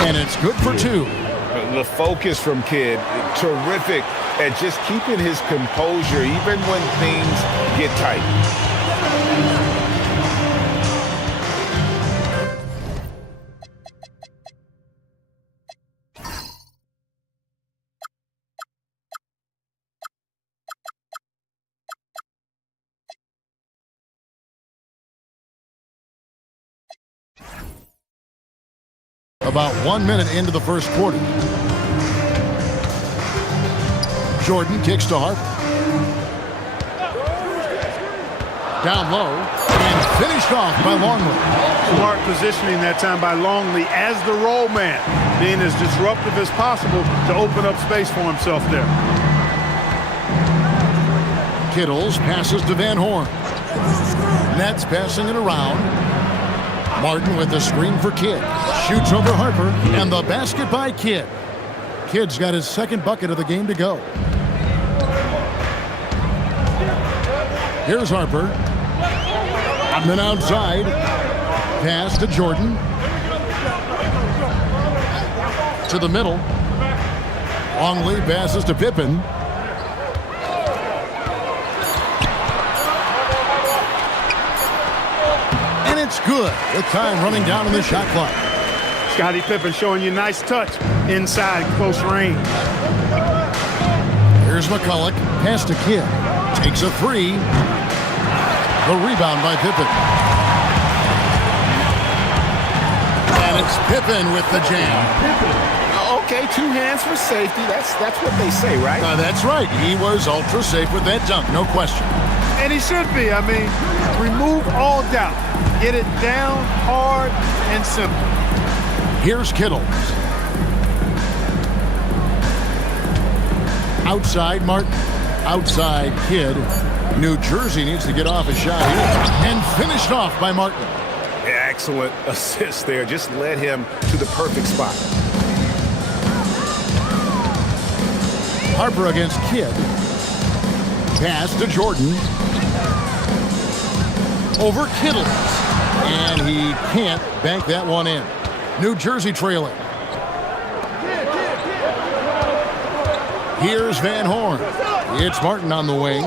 And it's good for 2. The focus from Kidd, terrific at just keeping his composure even when things get tight. About 1 minute into the first quarter. Jordan kicks to Harper. Down low and finished off by Longley. Smart positioning that time by Longley as the roll man, being as disruptive as possible to open up space for himself there. Kittles passes to Van Horn. Nets passing it around. Martin with the screen for Kidd. Shoots over Harper, and the basket by Kidd. Kidd's got his second bucket of the game to go. Here's Harper. And then outside. Pass to Jordan. To the middle. Longley passes to Pippen. And it's good with time running down on the shot clock. Scottie Pippen showing you nice touch inside close range. Here's McCulloch. Pass to Kidd. Takes a 3. The rebound by Pippen. And it's Pippen with the jam. Okay, 2 hands for safety. That's what they say, right? That's right. He was ultra safe with that dunk, no question. And he should be. I mean, remove all doubt. Get it down hard and simple. Here's Kittles. Outside Martin. Outside Kidd. New Jersey needs to get off a shot here. And finished off by Martin. Excellent assist there. Just led him to the perfect spot. Harper against Kidd. Pass to Jordan. Over Kittles. And he can't bank that one in. New Jersey trailing. Here's Van Horn. It's Martin on the wing.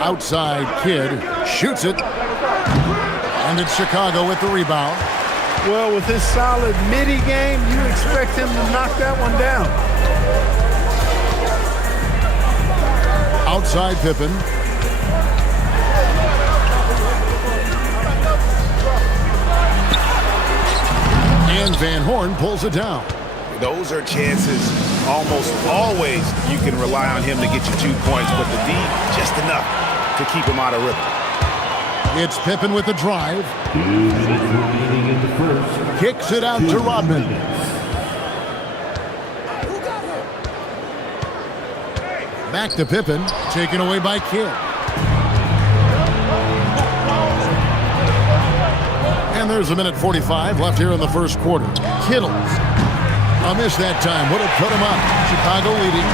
Outside Kidd. Shoots it. And it's Chicago with the rebound. Well, with his solid midi game, you expect him to knock that one down. Outside Pippen. And Van Horn pulls it down. Those are chances almost always you can rely on him to get you 2 points, but the D, just enough to keep him out of rhythm. It's Pippen with the drive. Kicks it out to Rodman. Back to Pippen, taken away by Kidd. And there's 1:45 left here in the first quarter. Kittles. A miss that time. Would have put him up. Chicago leading.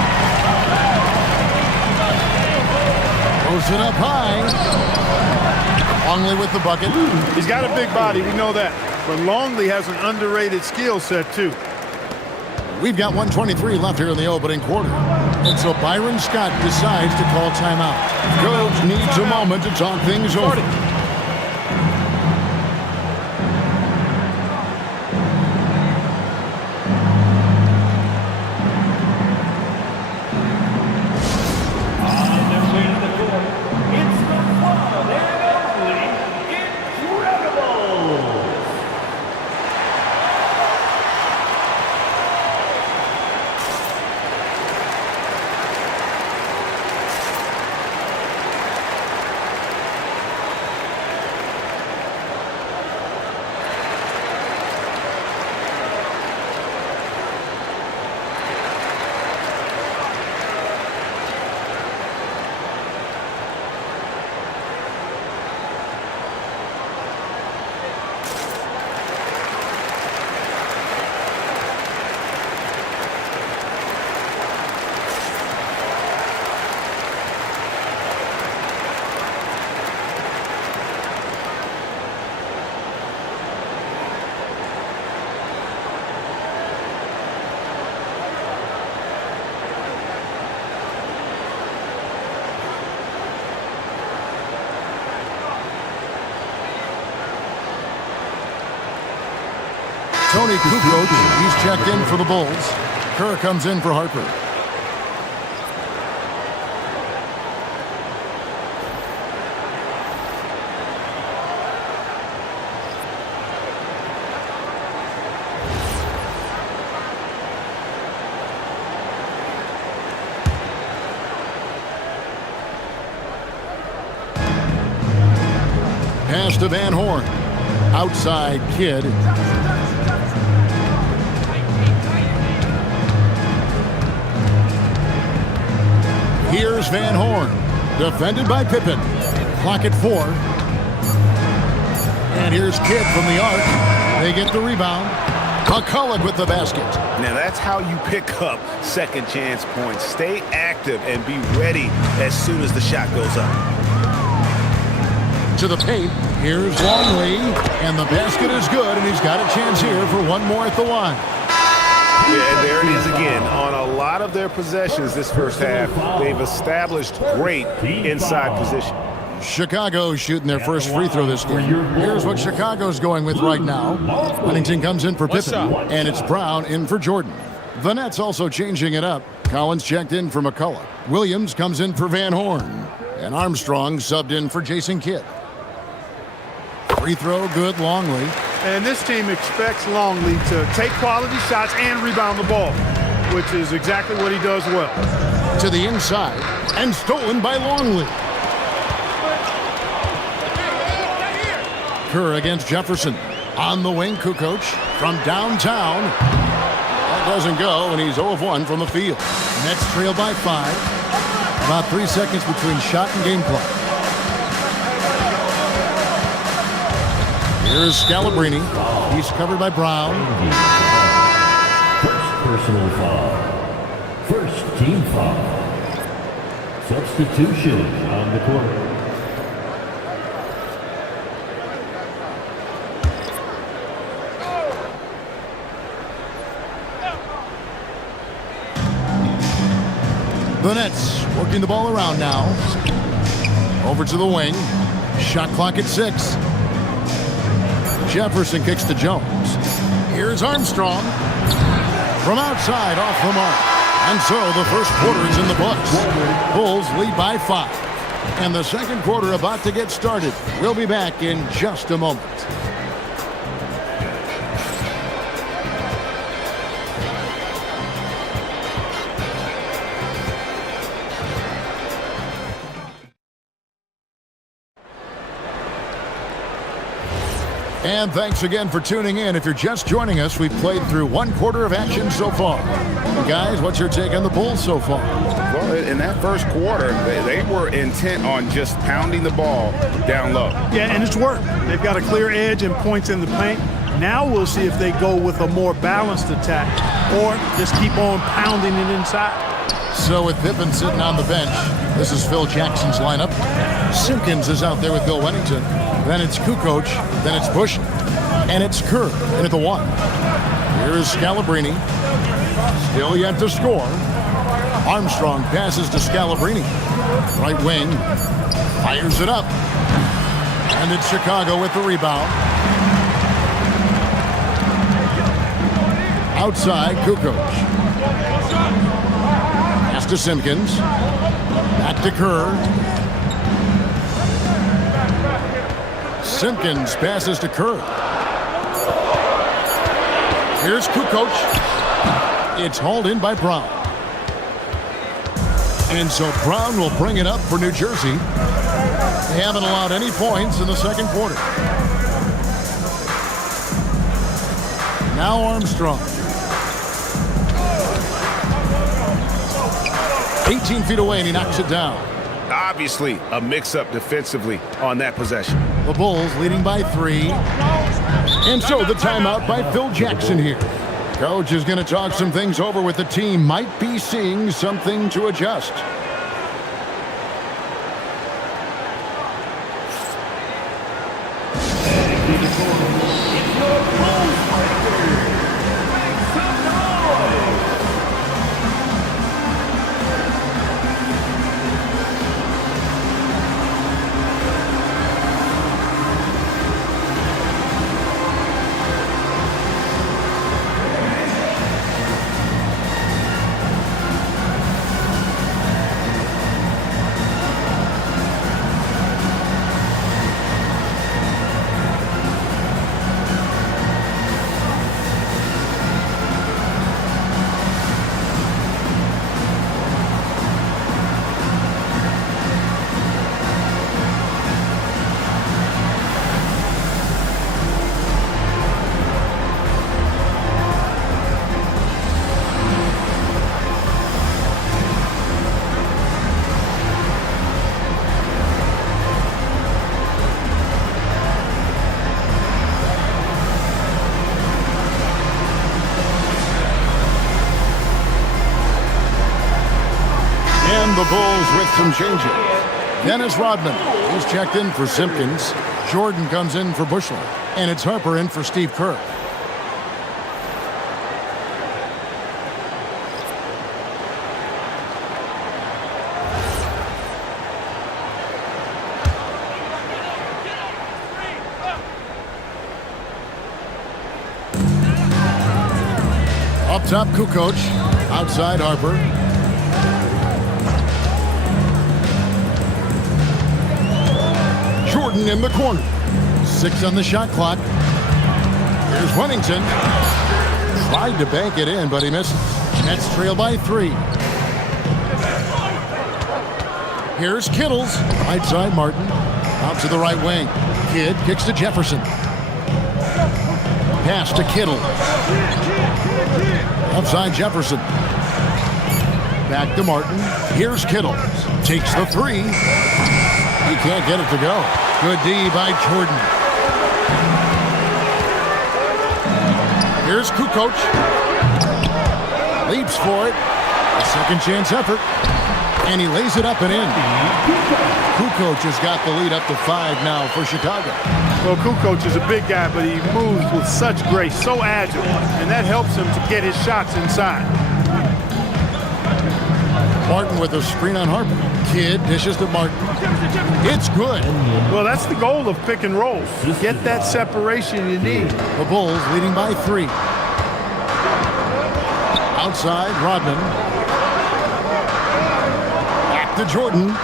Throws it up high. Longley with the bucket. He's got a big body, we know that. But Longley has an underrated skill set, too. We've got 1:23 left here in the opening quarter. And so Byron Scott decides to call timeout. Coach needs a moment to talk things over. Tony Kukoc, he's checked in for the Bulls. Kerr comes in for Harper. Pass to Van Horn. Outside Kidd. Here's Van Horn. Defended by Pippen. Clock at 4. And here's Kidd from the arc. They get the rebound. McCullough with the basket. Now that's how you pick up second chance points. Stay active and be ready as soon as the shot goes up. To the paint. Here's Longley. And the basket is good, and he's got a chance here for one more at the line. Yeah, and there it is again. On a lot of their possessions this first half, they've established great inside position. Chicago shooting their first free throw this game. Here's what Chicago's going with right now. Huntington comes in for Pippen, and it's Brown in for Jordan. The Nets also changing it up. Collins checked in for McCullough. Williams comes in for Van Horn. And Armstrong subbed in for Jason Kidd. Free throw, good, Longley. And this team expects Longley to take quality shots and rebound the ball, which is exactly what he does well. To the inside, and stolen by Longley. Kerr against Jefferson. On the wing, Kukoc from downtown. That doesn't go, and he's 0 of 1 from the field. Nets trail by 5. About 3 seconds between shot and game clock. Here's Scalabrini. He's covered by Brown. First personal foul. First team foul. Substitution on the court. The Nets working the ball around now. Over to the wing. Shot clock at 6. Jefferson kicks to Jones. Here's Armstrong. From outside, off the mark. And so the first quarter is in the books. Bulls lead by 5. And the second quarter about to get started. We'll be back in just a moment. And thanks again for tuning in. If you're just joining us, we've played through one quarter of action so far. Guys, what's your take on the Bulls so far? Well, in that first quarter, they were intent on just pounding the ball down low. Yeah, and it's worked. They've got a clear edge and points in the paint. Now we'll see if they go with a more balanced attack or just keep on pounding it inside. So with Pippen sitting on the bench, this is Phil Jackson's lineup. Simpkins is out there with Bill Wennington. Then it's Kukoc. Then it's Bush. And it's Kerr in at the 1. Here's Scalabrini. Still yet to score. Armstrong passes to Scalabrini. Right wing. Fires it up. And it's Chicago with the rebound. Outside, Kukoc. Pass to Simpkins. Back to Kerr. Simpkins passes to Kerr. Here's Kukoc. It's hauled in by Brown. And so Brown will bring it up for New Jersey. They haven't allowed any points in the second quarter. Now Armstrong. 18 feet away, and he knocks it down. Obviously, a mix-up defensively on that possession. The Bulls leading by 3. And so the timeout by Phil Jackson here. Coach is going to talk some things over with the team. Might be seeing something to adjust. And the Bulls with some changes. Dennis Rodman, he's checked in for Simpkins. Jordan comes in for Bushel. And it's Harper in for Steve Kerr. Up top, Kukoc. Outside, Harper. Jordan in the corner. 6 on the shot clock. Here's Wennington. Tried to bank it in, but he misses. Nets trail by 3. Here's Kittles. Right side, Martin. Out to the right wing. Kidd kicks to Jefferson. Pass to Kittle. Outside Jefferson. Back to Martin. Here's Kittles. Takes the 3. He can't get it to go. Good D by Jordan. Here's Kukoc. Leaps for it. A second chance effort. And he lays it up and in. Kukoc has got the lead up to 5 now for Chicago. Well, Kukoc is a big guy, but he moves with such grace, so agile, and that helps him to get his shots inside. Martin with a screen on Harper. Kidd dishes to Martin. It's good. Well, that's the goal of pick and roll. Get that separation you need. The Bulls leading by 3. Outside, Rodman. Back to Jordan.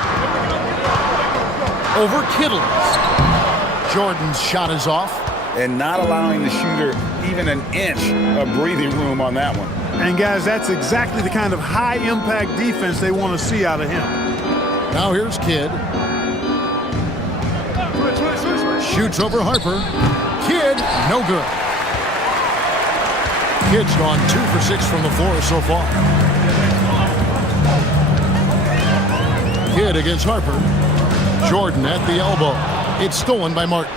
Over Kittles. Jordan's shot is off. And not allowing the shooter even an inch of breathing room on that one. And guys, that's exactly the kind of high-impact defense they want to see out of him. Now here's Kidd. Shoots over Harper. Kidd, no good. Kidd's gone 2 for 6 from the floor so far. Kidd against Harper. Jordan at the elbow. It's stolen by Martin.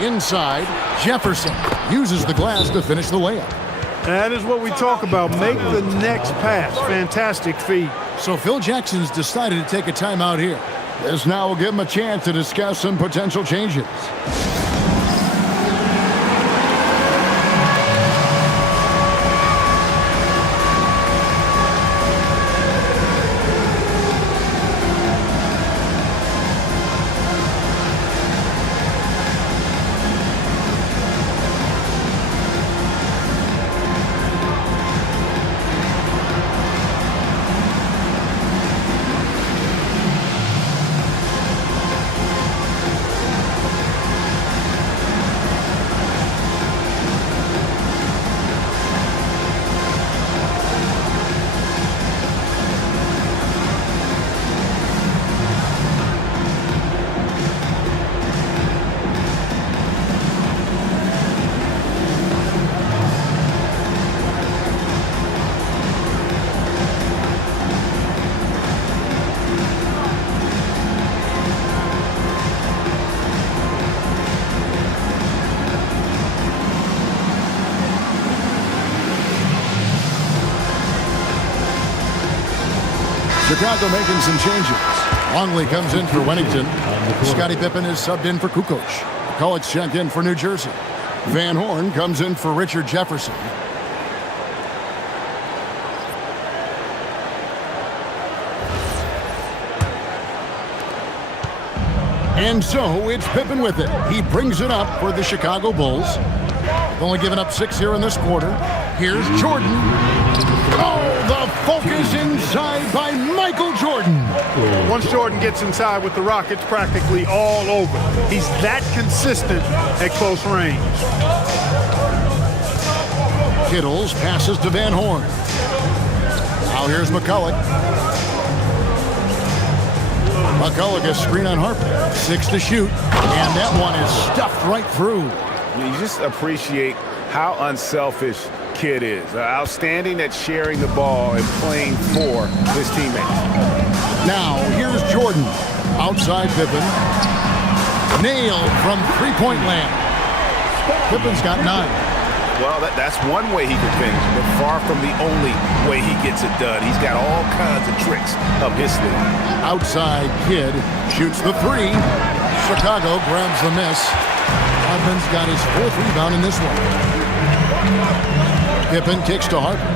Inside, Jefferson uses the glass to finish the layup. That is what we talk about. Make the next pass. Fantastic feed. So Phil Jackson's decided to take a timeout here. This now will give him a chance to discuss some potential changes. Chicago making some changes. Longley comes in for Wennington. Scottie Pippen is subbed in for Kukoc. McCulloch's checked in for New Jersey. Van Horn comes in for Richard Jefferson. And so it's Pippen with it. He brings it up for the Chicago Bulls. Only given up 6 here in this quarter. Here's Jordan. Oh, the focus inside by Michael Jordan. Once Jordan gets inside with the rock, it's practically all over. He's that consistent at close range. Kittles passes to Van Horn. Now here's McCulloch. McCulloch a screen on Harper. 6 to shoot. And that one is stuffed right through. You just appreciate how unselfish Kidd is. Outstanding at sharing the ball and playing for his teammates. Now, here's Jordan. Outside Pippen. Nailed from three-point land. Pippen's got 9. Well, that's one way he can finish, but far from the only way he gets it done. He's got all kinds of tricks up his sleeve. Outside, Kidd shoots the three. Chicago grabs the miss. Rodman's got his 4th rebound in this one. Pippen kicks to Harper.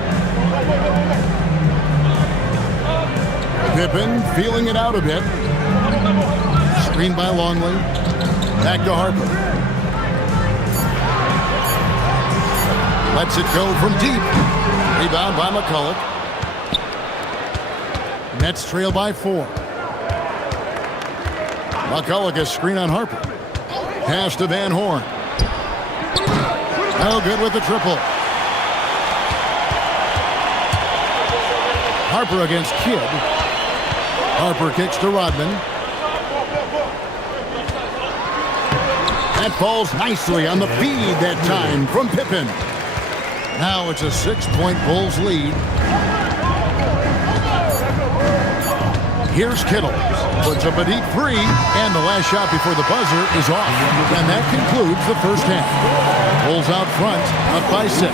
Pippen feeling it out a bit. Screen by Longley. Back to Harper. Lets it go from deep. Rebound by McCulloch. Nets trail by 4. McCulloch a screen on Harper. Pass to Van Horn. No good with the triple. Harper against Kidd. Harper kicks to Rodman. That falls nicely on the feed that time from Pippen. Now it's a 6-point Bulls lead. Here's Kittle. Puts up a deep three, and the last shot before the buzzer is off. And that concludes the first half. Bulls out front, up by 6.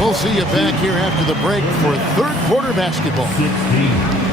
We'll see you back here after the break for 3rd quarter basketball. 16.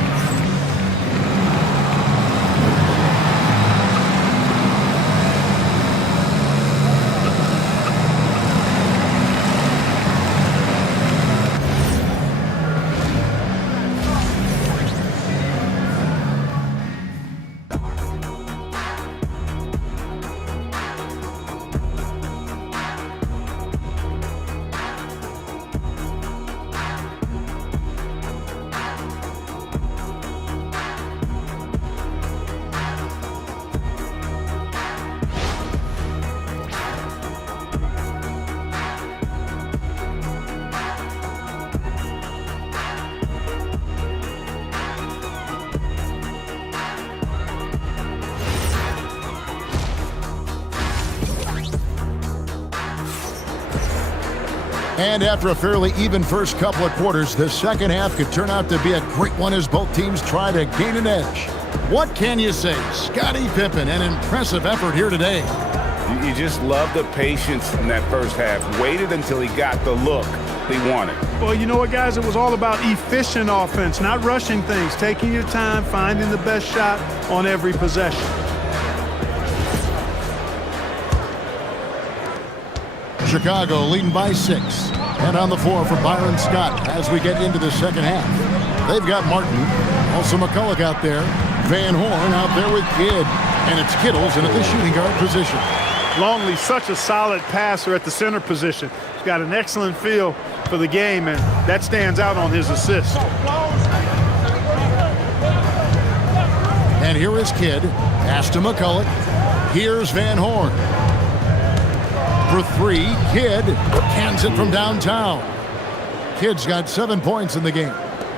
And after a fairly even first couple of quarters, the second half could turn out to be a great one as both teams try to gain an edge. What can you say? Scottie Pippen, an impressive effort here today. You just love the patience in that first half. Waited until he got the look he wanted. Well, you know what, guys? It was all about efficient offense, not rushing things, taking your time, finding the best shot on every possession. Chicago leading by 6. And on the floor for Byron Scott as we get into the second half. They've got Martin, also McCulloch out there, Van Horn out there with Kidd, and it's Kittles in at the shooting guard position. Longley, such a solid passer at the center position. He's got an excellent feel for the game, and that stands out on his assists. And here is Kidd. Pass to McCulloch. Here's Van Horn. For 3, Kidd cans it from downtown. Kidd's got 7 points in the game.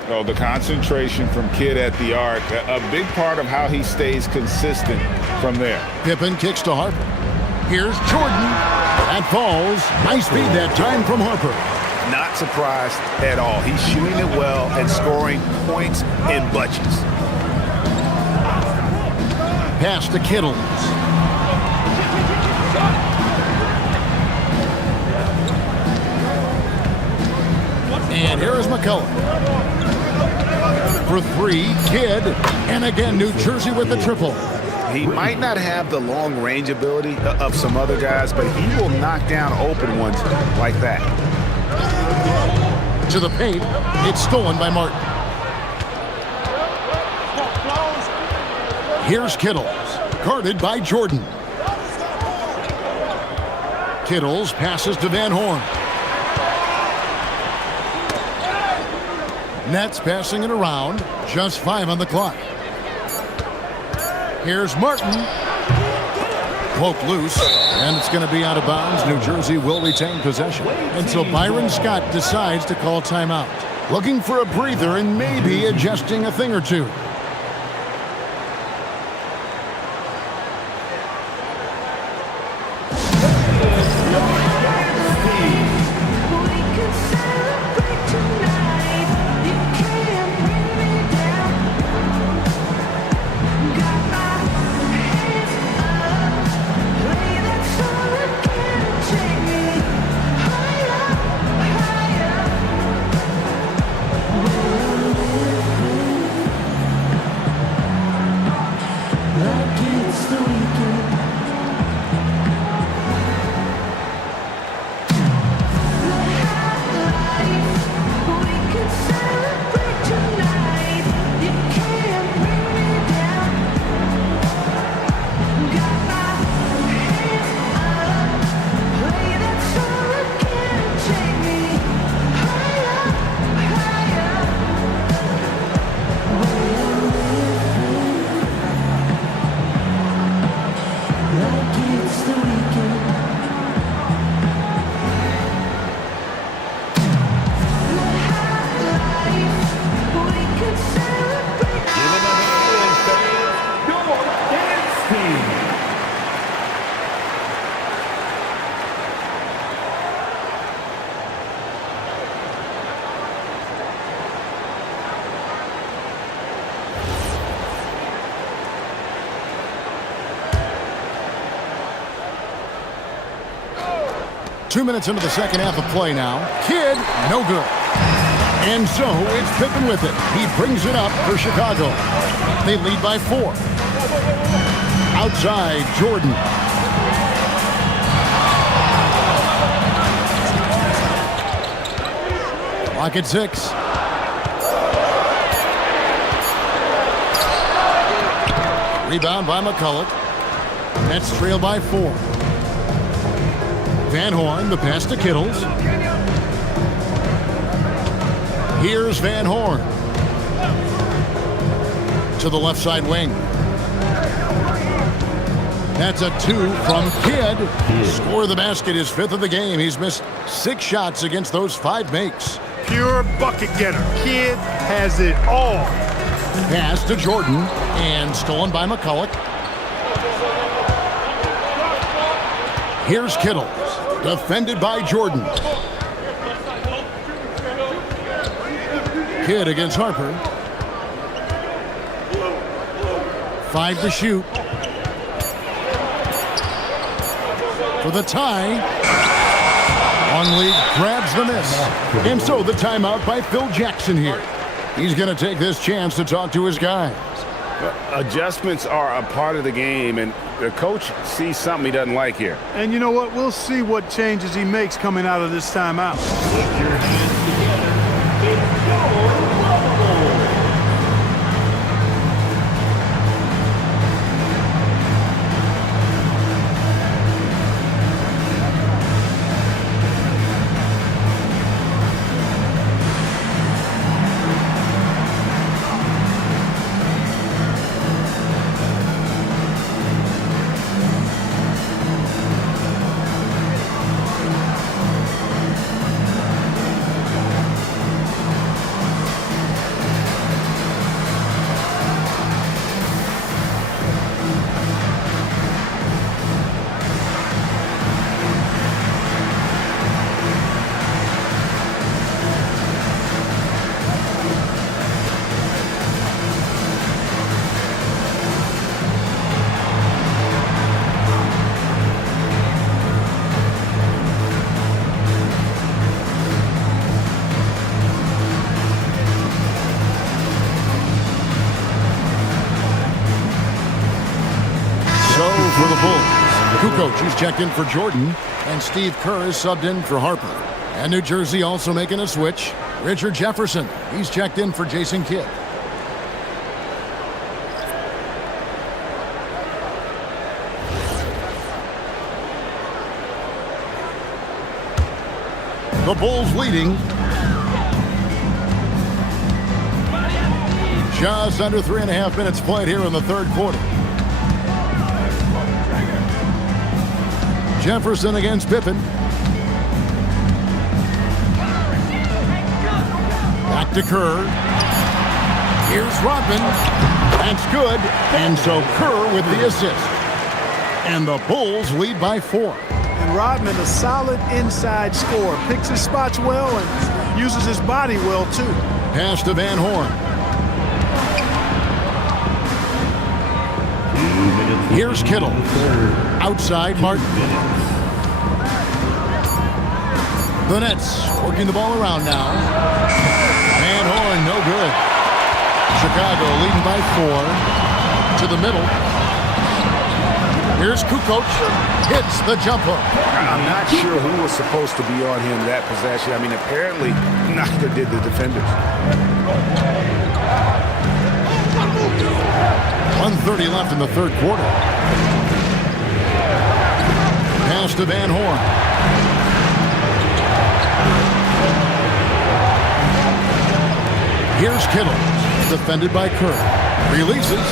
Oh, the concentration from Kidd at the arc, a big part of how he stays consistent from there. Pippen kicks to Harper. Here's Jordan. That falls. Nice feed that time from Harper. Not surprised at all. He's shooting it well and scoring points in bunches. Pass to Kittles. And here is McCulloch. For 3, Kidd. And again, New Jersey with the triple. He might not have the long range ability of some other guys, but he will knock down open ones like that. To the paint. It's stolen by Martin. Here's Kittles. Guarded by Jordan. Kittles passes to Van Horn. Nets passing it around. Just 5 on the clock. Here's Martin. Poked loose. And it's going to be out of bounds. New Jersey will retain possession. And so Byron Scott decides to call timeout. Looking for a breather and maybe adjusting a thing or two. 2 minutes into the second half of play now. Kidd, no good. And so it's Pippen with it. He brings it up for Chicago. They lead by 4. Outside, Jordan. Clock at 6. Rebound by McCulloch. Nets trail by 4. Van Horn, the pass to Kittles. Here's Van Horn. To the left side wing. That's a 2 from Kidd. Score of the basket, his 5th of the game. He's missed 6 shots against those 5 makes. Pure bucket getter. Kidd has it all. Pass to Jordan and stolen by McCulloch. Here's Kittles. Defended by Jordan. Kidd against Harper. 5 to shoot. For the tie. Longley grabs the miss. And so the timeout by Phil Jackson here. He's going to take this chance to talk to his guys. Adjustments are a part of the game, and the coach sees something he doesn't like here. And you know what? We'll see what changes he makes coming out of this timeout. Put your hands together. It's your bubble. For the Bulls, Kukoc is checked in for Jordan, and Steve Kerr is subbed in for Harper. And New Jersey also making a switch. Richard Jefferson, he's checked in for Jason Kidd. The Bulls leading. Just under 3.5 minutes played here in the third quarter. Jefferson against Pippen. Back to Kerr. Here's Rodman. That's good. And so Kerr with the assist. And the Bulls lead by 4. And Rodman, a solid inside scorer. Picks his spots well and uses his body well, too. Pass to Van Horn. Here's Kittle. Outside Martin. The Nets working the ball around now. Van Horn, no good. Chicago leading by 4. To the middle. Here's Kukoc. Hits the jump hook. I'm not sure who was supposed to be on him that possession. I mean, apparently neither did the defenders. 1:30 left in the third quarter. Pass to Van Horn. Here's Kittle, defended by Kerr. Releases.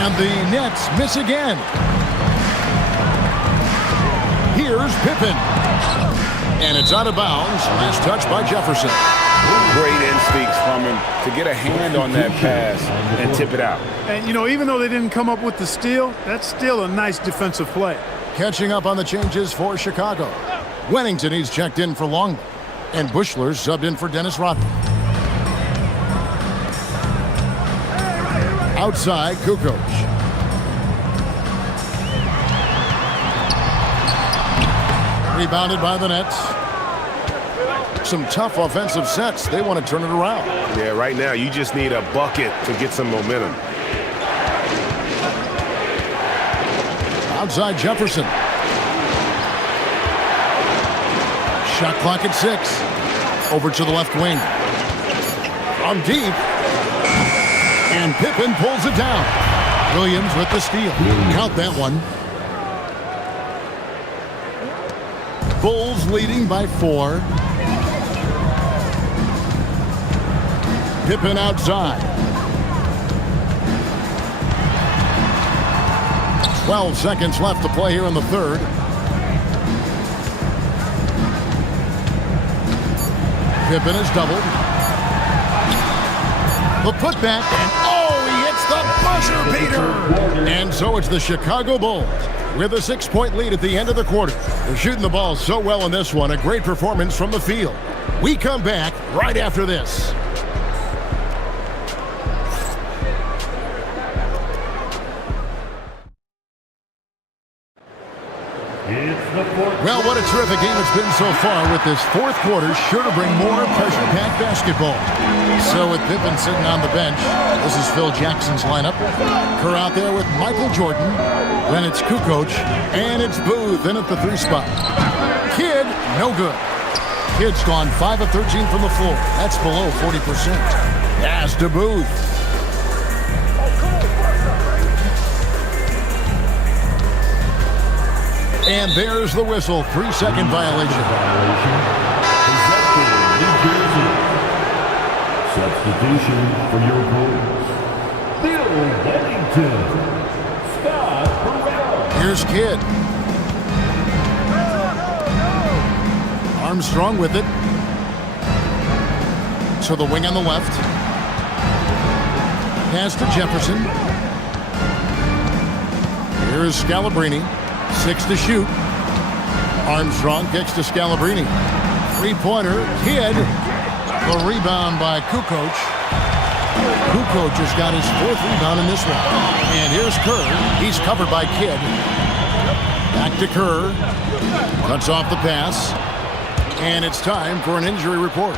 And the Nets miss again. Here's Pippen. And it's out of bounds. Last touch by Jefferson. Great instincts from him to get a hand on that pass and tip it out. And, you know, even though they didn't come up with the steal, that's still a nice defensive play. Catching up on the changes for Chicago. Wennington, he's checked in for Longley. And Bushler's subbed in for Dennis Rodman. Outside, Kukoc. Rebounded by the Nets. Some tough offensive sets. They want to turn it around. Yeah, right now you just need a bucket to get some momentum. Outside Jefferson. Shot clock at 6. Over to the left wing. From deep. And Pippen pulls it down. Williams with the steal. Count that one. Bulls leading by 4. Pippen outside. 12 seconds left to play here in the third. Pippen is doubled. The putback, and oh, he hits the buzzer beater! And so it's the Chicago Bulls with a 6-point lead at the end of the quarter. They're shooting the ball so well in this one. A great performance from the field. We come back right after this. Well, what a terrific game it's been so far, with this fourth quarter sure to bring more pressure-packed basketball. So with Pippen sitting on the bench, this is Phil Jackson's lineup. Kerr out there with Michael Jordan. Then it's Kukoc, and it's Booth in at the 3 spot. Kidd, no good. Kidd's gone 5 of 13 from the floor. That's below 40%. Pass to Booth. And there's the whistle. 3-second violation. Substitution for your opponents. Bill Bennington. Scott Burrell. Here's Kidd. Armstrong with it. To the wing on the left. Pass to Jefferson. Here's Scalabrine. 6 to shoot. Armstrong kicks to Scalabrine. 3-pointer. Kidd. The rebound by Kukoc. Kukoc has got his 4th rebound in this one. And here's Kerr. He's covered by Kidd. Back to Kerr. Cuts off the pass. And it's time for an injury report.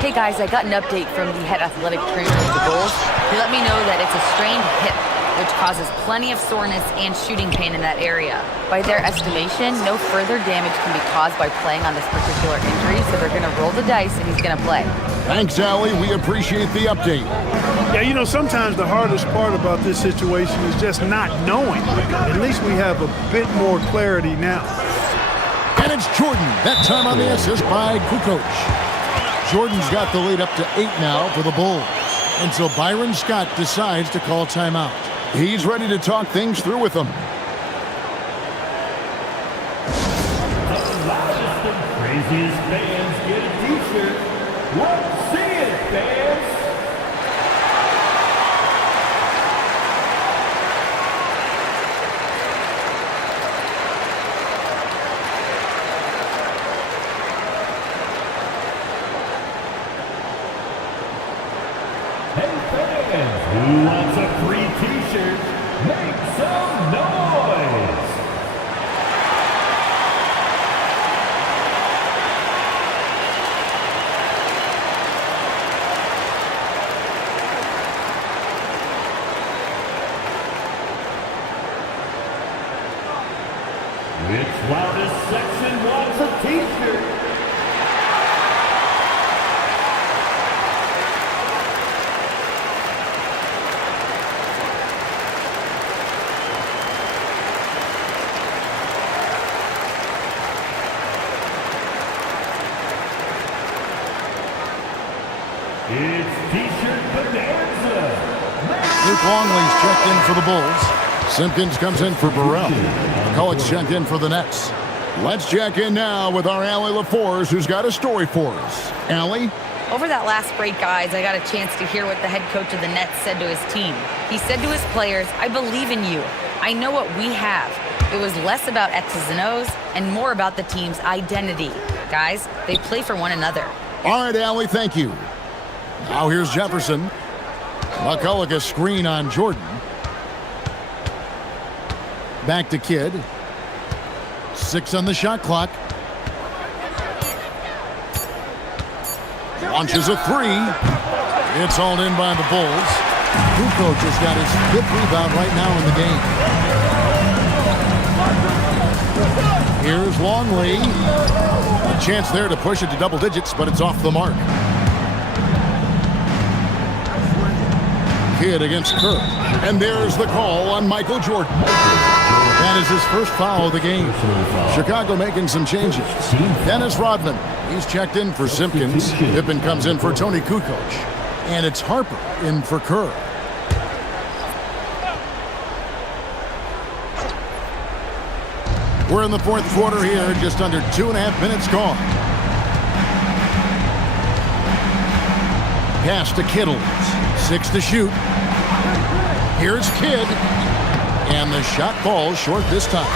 Hey guys, I got an update from the head athletic trainer of the Bulls. He let me know that it's a strained hip, which causes plenty of soreness and shooting pain in that area. By their estimation, no further damage can be caused by playing on this particular injury, so they're gonna roll the dice and he's gonna play. Thanks, Allie. We appreciate the update. Yeah, you know, sometimes the hardest part about this situation is just not knowing. At least we have a bit more clarity now. And it's Jordan. That time on the assist by Kukoc. Jordan's got the lead up to 8 now for the Bulls. And so Byron Scott decides to call timeout. He's ready to talk things through with them. The loudest and craziest fans get a t-shirt. Let's see it, fans! Hey fans, who wants a free t-shirt? Make some noise! Which loudest section wants a t-shirt? It's T-shirt Bonanza. Luke Longley's checked in for the Bulls. Simpkins comes in for Burrell. McCulloch's checked in for the Nets. Let's check in now with our Allie LaForce, who's got a story for us. Allie? Over that last break, guys, I got a chance to hear what the head coach of the Nets said to his team. He said to his players, I believe in you. I know what we have. It was less about X's and O's and more about the team's identity. Guys, they play for one another. All right, Allie, thank you. Now here's Jefferson. McCulloch a screen on Jordan. Back to Kidd. 6 on the shot clock. Launches a three. It's all in by the Bulls. Kukoc just got his 5th rebound right now in the game. Here's Longley. A chance there to push it to double digits, but it's off the mark. Kidd against Kerr. And there's the call on Michael Jordan. That is his first foul of the game. Chicago making some changes. Dennis Rodman, he's checked in for Simpkins. Pippen comes in for Tony Kukoc. And it's Harper in for Kerr. We're in the 4th quarter here, just under 2.5 minutes gone. Pass to Kittle. 6 to shoot. Here's Kidd. And the shot falls short this time.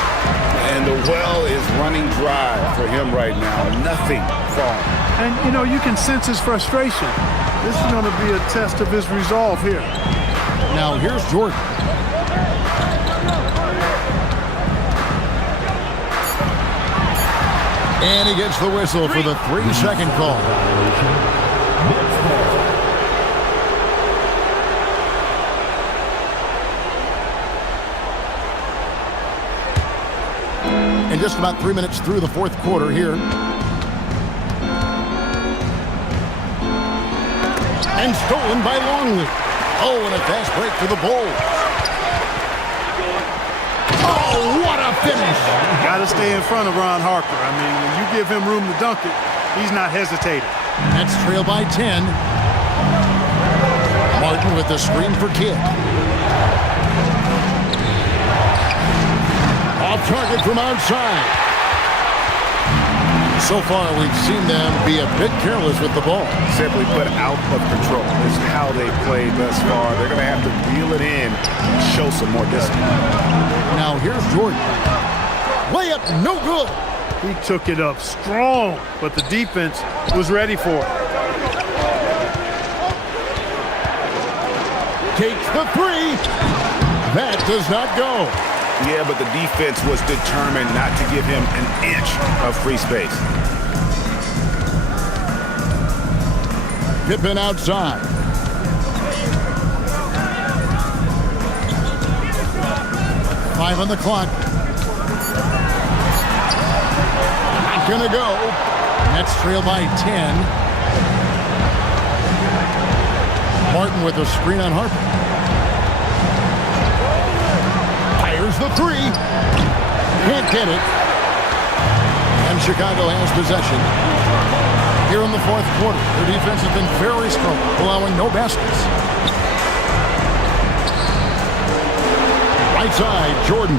And the well is running dry for him right now. Nothing falling. And, you know, you can sense his frustration. This is going to be a test of his resolve here. Now here's Jordan. And he gets the whistle for the 3-second call. And just about 3 minutes through the 4th quarter here. And stolen by Longley. Oh, and a fast break for the Bulls. Oh, what a finish. Got to stay in front of Ron Harper. I mean, when you give him room to dunk it, he's not hesitating. Nets trail by 10. Martin with the screen for Kidd. Off target from outside. So far, we've seen them be a bit careless with the ball. Simply put, out of control. This is how they played thus far. They're going to have to reel it in and show some more discipline. Now here's Jordan. Layup, no good. He took it up strong, but the defense was ready for it. Takes the three. That does not go. Yeah, but the defense was determined not to give him an inch of free space. Pippen outside. Five on the clock. Not gonna go. Nets trail by 10. Martin with a screen on Harper. Fires the three. Can't get it. And Chicago has possession. Here in the 4th quarter, their defense has been very strong, allowing no baskets. Right side, Jordan.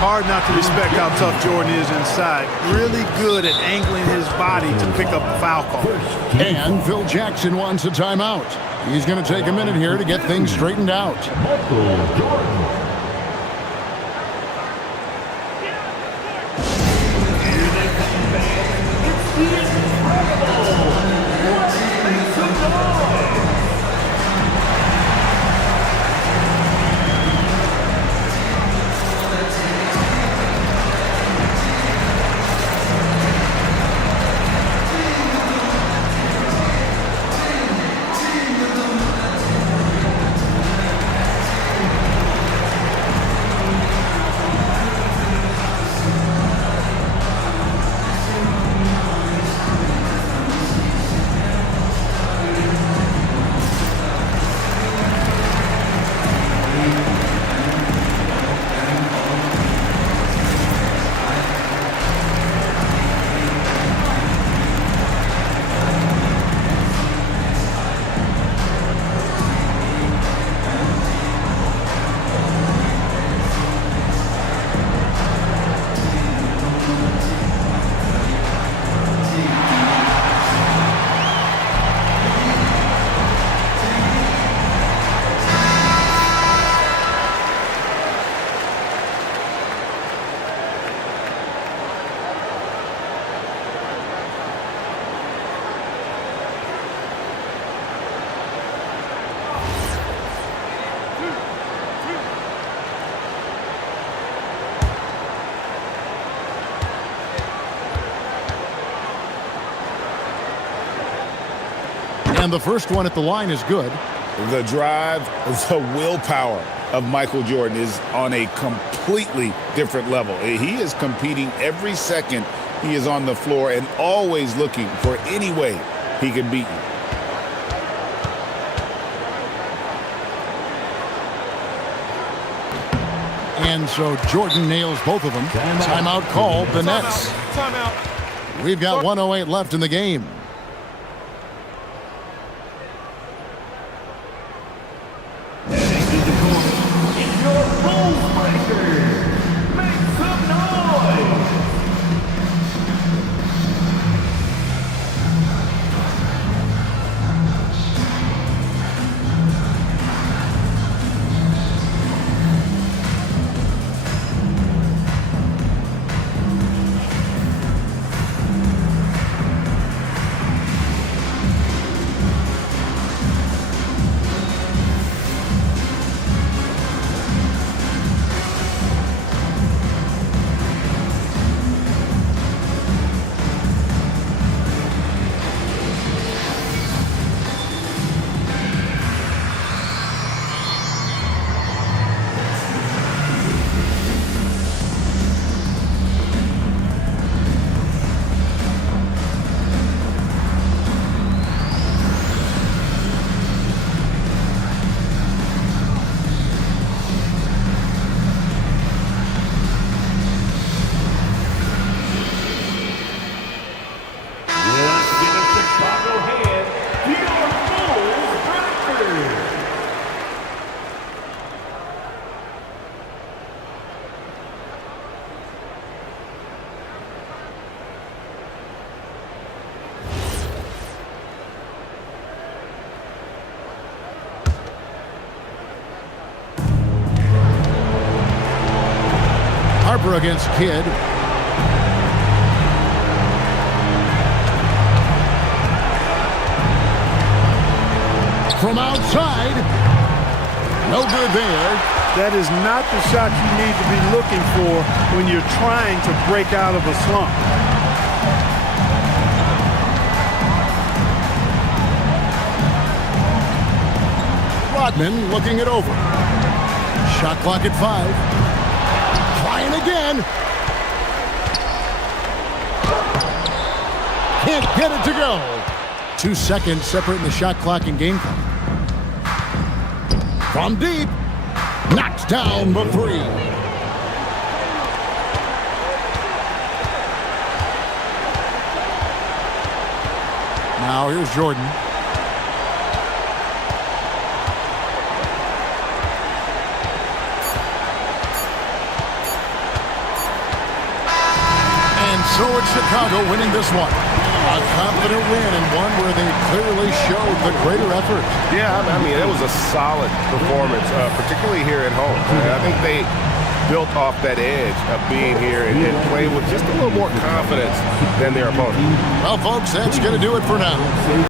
Hard not to respect how tough Jordan is inside. Really good at angling his body to pick up a foul call. And Phil Jackson wants a timeout. He's going to take a minute here to get things straightened out. Michael Jordan. And the first one at the line is good. The drive, the willpower of Michael Jordan is on a completely different level. He is competing every second he is on the floor and always looking for any way he can beat you. And so Jordan nails both of them. Timeout called, the Nets. Timeout. We've got 1:08 left in the game. It's your Bulls breaker. Make some noise. Harper against Kidd. From outside. No good there. That is not the shot you need to be looking for when you're trying to break out of a slump. Rodman looking it over. Shot clock at 5. Trying again. Can't get it to go. 2 seconds separating the shot clock and game clock. From deep. Knocks down the 3. Now here's Jordan. So it's Chicago winning this one. A confident win and one where they clearly showed the greater effort. Yeah, I mean, it was a solid performance, particularly here at home. I think they built off that edge of being here and playing with just a little more confidence than their opponent. Well, folks, that's going to do it for now.